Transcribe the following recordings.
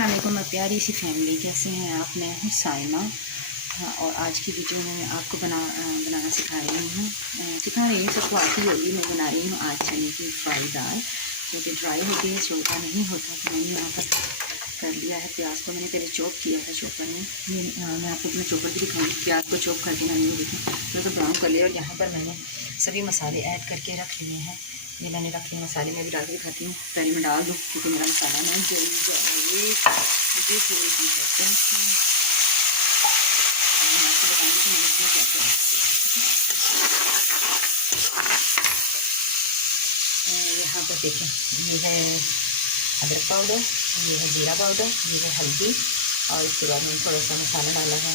अस्सलाम वालेकुम प्यारी सी फैमिली, कैसे हैं आप? मैं हूँ साइमा। हाँ, और आज की वीडियो में मैं आपको बनाना सिखा रही हूँ। सबको आती होगी। मैं बना रही हूँ आज चने की फ्राई दाल, जो कि ड्राई होती है, छोटा नहीं होता। तो मैंने यहाँ पर कर लिया है प्याज को। मैंने पहले चॉप किया था चॉपर में। ये मैं आपको अपना चॉपर भी दिखाऊँगी। प्याज को चॉप करके मैंने ये देखिए थोड़ा सा ब्राउन कर लिया। और यहाँ पर मैंने सभी मसाले ऐड करके रख लिए हैं। ये मैंने रख लिए मसाले, मैं भी डाल के दिखाती हूँ। पहले मैं डाल दूँ क्योंकि मेरा मसाला ना जल जाए। मुझे थोड़ी सी टेंशन, मैं आपको बताऊँगी कि मैंने इसमें क्या क्या किया। यहाँ पर देखें, ये है अदरक पाउडर, ये है जीरा पाउडर, ये है हल्दी, और इसके बाद मैंने थोड़ा सा मसाला डाला है,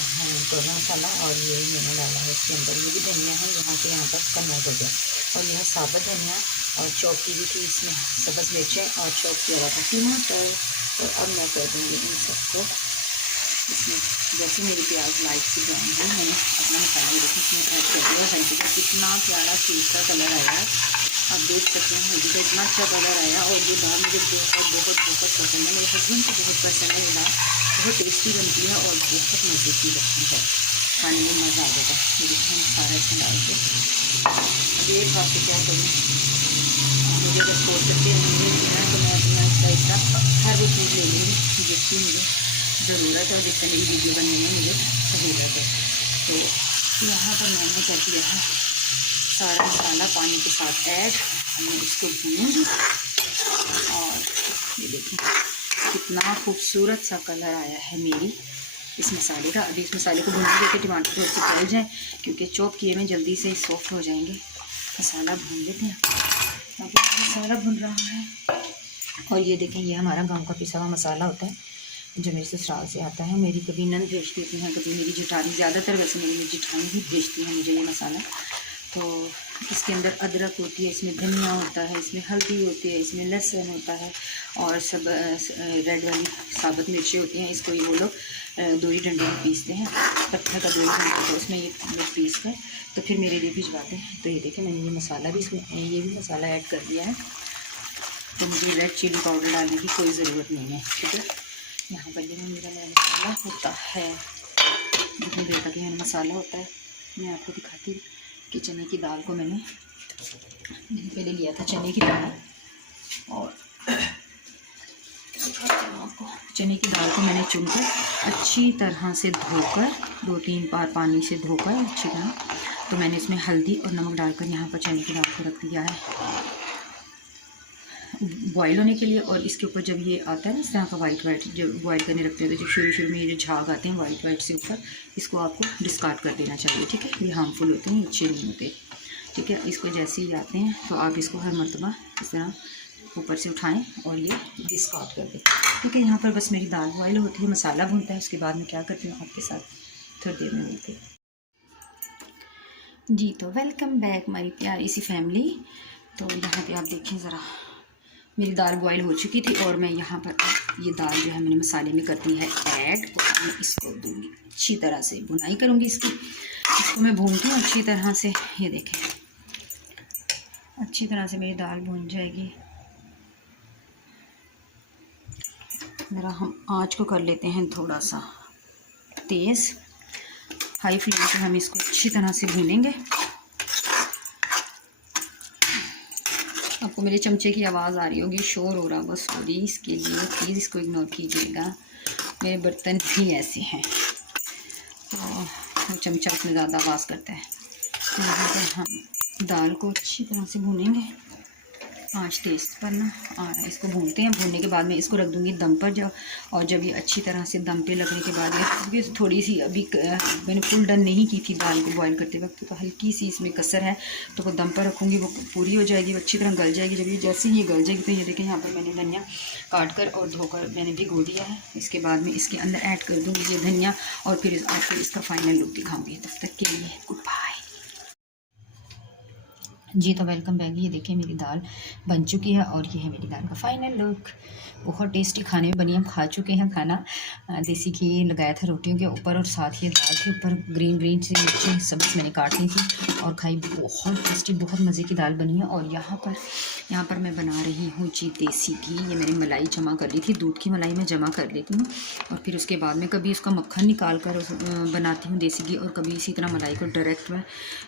टोना मसाला, और ये मैंने डाला है इसके अंदर। ये भी धनिया है, यहाँ से यहाँ पर कन्वर्ट हो गया। और यह है साबुत धनिया, और चॉप की भी थी इसमें सब्ज़ मिर्चें, और चॉप किया हुआ था टमाटर। और अब मैं कर दूँगी इन सबको इसमें। जैसे मेरी प्याज लाइट से ब्राउन है, मैंने अपना मसाला देखिए इसमें ऐड कर दिया। हल्दी का कितना प्यारा सूट का कलर आया, आप देख सकते हैं। हल्दी का इतना अच्छा कलर आया। और ये दाल मुझे बहुत बहुत बहुत पसंद है। मेरे हस्बैंड को बहुत पसंद है। ये दाल बहुत टेस्टी बनती है और बहुत मज़े की लगती है, खाने में मज़ा आ जाता है। ये देखिए हम सारा इसमें डाल के अब एक हाथ से क्या करूँ, मुझे अगर सपोर्ट करके रहेंगे तो मैं अपना इसका हर वो चीज़ ले लूँगी जिसकी मुझे ज़रूरत है और जिससे मेरी वीडियो बनने में मुझे सहूलत है। तो यहाँ पर मैंने कर दिया है सारा मसाला पानी के साथ ऐड। मैं इसको भूनूँगी। और ये देखें कितना खूबसूरत सा कलर आया है मेरी इस मसाले का। अभी इस मसाले को भूनने देते, टमाटर थोड़े से गल जाए क्योंकि चॉप किए में जल्दी से सॉफ्ट हो जाएंगे। मसाला भून लेते हैं। अभी मसाला भुन रहा है। और ये देखें, ये हमारा गांव का पिसा हुआ मसाला होता है जो मेरे ससुराल से आता है। मेरी कभी नंद भेज देती हैं, कभी मेरी जेठानी, ज़्यादातर वैसे मेरी जेठानी ही भेजती है मुझे ये मसाला। तो इसके अंदर अदरक होती है, इसमें धनिया होता है, इसमें हल्दी होती है, इसमें लहसुन होता है, और सब रेड वाली साबुत मिर्ची होती हैं। इसको ये वो लोग दो ही डंडे में पीसते हैं, पत्थर का दो ही डंडे, तो उसमें ये लोग पीस कर तो फिर मेरे लिए भिजवाते हैं। तो ये देखें मैंने ये मसाला भी इसमें, ये भी मसाला ऐड कर दिया है। तो मुझे रेड चिली पाउडर डालने की कोई ज़रूरत नहीं है, ठीक है। यहाँ पर ये मेरा मसाला होता है, जितनी देर तक यहाँ मसाला होता है मैं आपको दिखाती हूँ कि चने की दाल को मैंने पहले लिया था चने की दाल। और आपको चने की दाल को मैंने चुनकर अच्छी तरह से धोकर 2-3 बार पानी से धोकर अच्छी तरह, तो मैंने इसमें हल्दी और नमक डालकर यहाँ पर चने की दाल को रख दिया है बॉयल होने के लिए। और इसके ऊपर जब ये आता है ना इस तरह का वाइट जब बॉयल करने रखते हैं तो जब शुरू में ये जो झाग आते हैं वाइट से ऊपर, इसको आपको डिस्कार्ड कर देना चाहिए, ठीक है। ये हार्मफुल होते हैं, अच्छे नहीं होते, ठीक है। इसको जैसे ही आते हैं तो आप इसको हर मरतबा इस तरह ऊपर से उठाएं और ये डिस्कार्ड कर दें, ठीक है। यहाँ पर बस मेरी दाल बॉयल होती है, मसाला भूनता है, उसके बाद मैं क्या करती हूँ आपके साथ थोड़ी देर में मिलती हूँ जी। तो वेलकम बैक हमारी प्यारी सी फैमिली। तो यहाँ पे आप देखें ज़रा, मेरी दाल बॉयल हो चुकी थी और मैं यहाँ पर ये दाल जो है मैंने मसाले में कर दी है ऐड। और मैं इसको दूँगी अच्छी तरह से, भुनाई करूँगी इसको मैं भूनती हूँ अच्छी तरह से। ये देखें अच्छी तरह से मेरी दाल भून जाएगी। ज़रा हम आँच को कर लेते हैं थोड़ा सा तेज़, हाई फ्लेम पे हम इसको अच्छी तरह से भूनेंगे। आपको मेरे चमचे की आवाज़ आ रही होगी, शोर हो रहा होगा, सॉरी इसके लिए, प्लीज़ इसको इग्नोर कीजिएगा। मेरे बर्तन भी ऐसे हैं तो चमचा उसमें ज़्यादा आवाज़ करता है। यहाँ पर हम दाल को अच्छी तरह से भूनेंगे, आँच तेज़ पर ना। और इसको भूनते हैं, भूनने के बाद मैं इसको रख दूँगी दम पर। और जब ये अच्छी तरह से दम पे लगने के बाद ये थोड़ी सी अभी मैंने फुल डन नहीं की थी दाल को बॉईल करते वक्त, तो हल्की सी इसमें कसर है, तो वो दम पर रखूँगी, वो पूरी हो जाएगी, वो अच्छी तरह गल जाएगी। जब ये जैसे ही ये गल जाएगी तो ये देखें यहाँ पर मैंने धनिया काट कर और धोकर मैंने भिगो दिया है। इसके बाद मैं इसके अंदर ऐड कर दूँगी ये धनिया, और फिर आपको इसका फाइनल लुक दिखाऊँगी। तब तक के लिए गुड बाय। जी तो वेलकम बैक। ये देखिए मेरी दाल बन चुकी है और ये है मेरी दाल का फाइनल लुक। बहुत टेस्टी खाने में बनी, हम खा चुके हैं खाना। देसी घी लगाया था रोटियों के ऊपर और साथ ही दाल के ऊपर ग्रीन ग्रीन सी मिर्ची सब्ज़ी मैंने काट ली थी और खाई। बहुत टेस्टी, बहुत मज़े की दाल बनी है। और यहाँ पर मैं बना रही हूँ जी देसी घी। ये मैंने मलाई जमा कर ली थी, दूध की मलाई मैं जमा कर लेती हूँ और फिर उसके बाद में कभी उसका मक्खन निकाल कर बनाती हूँ देसी घी, और कभी इसी तरह मलाई को डायरेक्ट मैं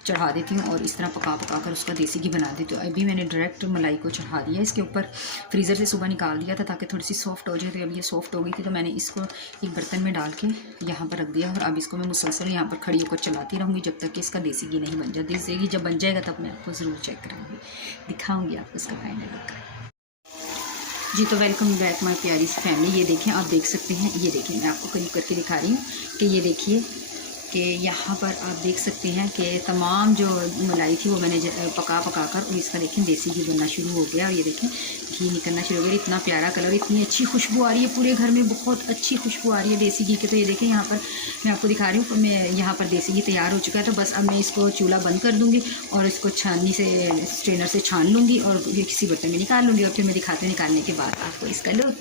चढ़ा देती हूँ और इस तरह पका पका कर उसका देसी घी बना देती हूँ। अभी मैंने डायरेक्ट मलाई को चढ़ा दिया इसके ऊपर, फ्रीज़र से सुबह निकाल दिया था ताकि थोड़ी सी सॉफ्ट हो जाए। तो अभी ये सॉफ्ट हो गई थी तो मैंने इसको एक बर्तन में डाल के यहाँ पर रख दिया और अब इसको मैं मुसलसल यहाँ पर खड़ी होकर चलाती रहूँगी जब तक कि इसका देसी घी नहीं बन जाए। देसी घी जब बन जाएगा तब मैं आपको ज़रूर चेक कराऊँगी, दिखाऊँगी आपको इसका फाइनल लुक। जी तो वेलकम बैक माय प्यारी सी फैमिली। ये देखें, आप देख सकते हैं, ये देखिए मैं आपको करीब करके दिखा रही हूँ कि ये देखिए कि यहाँ पर आप देख सकते हैं कि तमाम जो मलाई थी वो मैंने पका पका कर और इसका देखें देसी घी बनना शुरू हो गया। और ये देखें घी निकलना शुरू हो गया, इतना प्यारा कलर, इतनी अच्छी खुशबू आ रही है पूरे घर में, बहुत अच्छी खुशबू आ रही है देसी घी की। तो ये देखें यहाँ पर मैं आपको दिखा रही हूँ, मैं यहाँ पर देसी घी तैयार हो चुका है। तो बस अब मैं इसको चूल्हा बंद कर दूँगी और इसको छाननी से स्ट्रेनर से छान लूँगी और ये किसी बर्तन में निकाल लूँगी और फिर मैं दिखाते हैं निकालने के बाद आपको इसका लुक।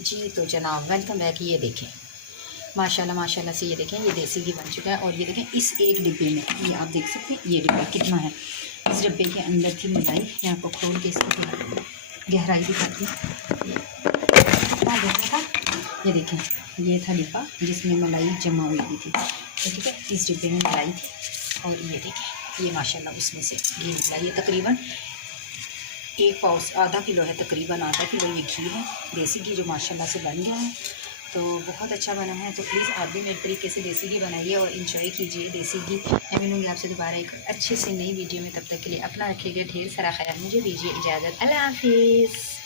जी तो जनाब वेलकम बैक। ये देखें माशाल्लाह माशाल्लाह से ये देखें ये देसी घी बन चुका है। और ये देखें इस एक डिब्बे में, ये आप देख सकते हैं ये डिब्बा कितना है। इस डिब्बे के अंदर थी मलाई, मैं आपको खोल के इसकी गहराई दिखाती हूँ। कितना गहरा था ये देखें, ये था डिब्बा जिसमें मलाई जमा हुई थी। तो ठीक है, इस डिब्बे में मलाई थी और ये देखें ये माशाल्लाह उसमें से घी निकला। ये तकरीबन 1 पाव आधा किलो है, तकरीबन आधा किलो ये घी है देसी घी जो माशाल्लाह से बन गया है। तो बहुत अच्छा बना है। तो प्लीज़ आप भी मेरे तरीके से देसी घी बनाइए और इंजॉय कीजिए देसी घी। मैं मिलूँगी आपसे दोबारा एक अच्छे से नई वीडियो में, तब तक के लिए अपना रखिएगा ढेर सारा ख्याल। मुझे दीजिए इजाज़त, अल्लाह हाफिज़।